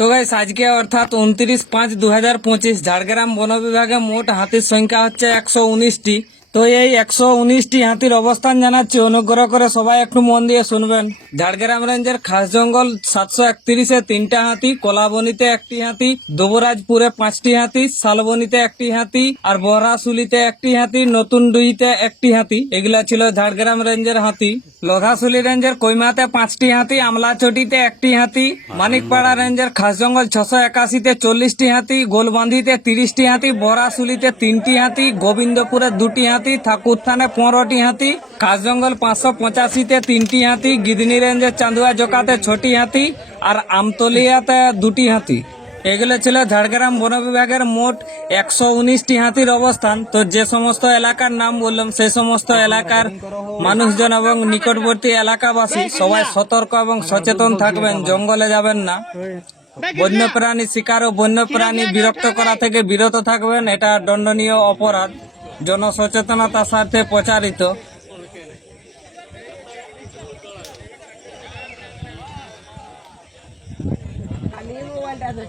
তো গাইস আজকে অর্থাৎ উনত্রিশ পাঁচ দু হাজার পঁচিশ ঝাড়গ্রাম বন বিভাগে মোট হাতির সংখ্যা হচ্ছে একশো উনিশটি। তো এই একশো উনিশটি হাতির অবস্থান জানাচ্ছি, অনুগ্রহ করে সবাই একটু মন দিয়ে শুনবেন। ঝাড়গ্রাম রেঞ্জের খাস জঙ্গল সাতশো একত্রিশে তিনটা হাতি, কলাবনিতে একটি হাতি, দুবরাজপুরে পাঁচটি হাতি, শালবনিতে একটি হাতি আর বহরাশুলিতে একটি হাতি নতুন ডুইতে একটি হাতি। এগুলা ছিল ঝাড়গ্রাম রেঞ্জের হাতি। লোধাশুলি রেঞ্জের কৈমাতে পাঁচটি হাতি, আমলাচটিতে একটি হাতি, মানিকপাড়া রেঞ্জের খাস জঙ্গল ছশো একাশিতে চল্লিশটি হাতি গোলবান্ধিতে তিরিশটি হাতি বরাশুলিতে তিনটি হাতি, গোবিন্দপুরে দুটি হাতি, ঠাকুরথানে পনেরোটি হাতি, খাস জঙ্গল পাঁচশো পঁচাশিতে তিনটি হাতি, গিদনি রেঞ্জের চান্দুয়া জোকাতে ছটি হাতি আর আমতলিয়াতে দুটি হাতি। এগুলো ছিল ঝাড়গ্রাম বন বিভাগের মোট একশো উনিশটি হাতির অবস্থান। তো যে সমস্ত এলাকার নাম বললাম, সেই সমস্ত এলাকার মানুষজন এবং নিকটবর্তী এলাকাবাসী সবাই সতর্ক এবং সচেতন থাকবেন, জঙ্গলে যাবেন না। বন্যপ্রাণী শিকার ও বন্যপ্রাণী বিরক্ত করা থেকে বিরত থাকবেন, এটা দণ্ডনীয় অপরাধ। জনসচেতনতার স্বার্থে প্রচারিত। ನೀವು ಒಳ್ಳೆ ಅದ್ರ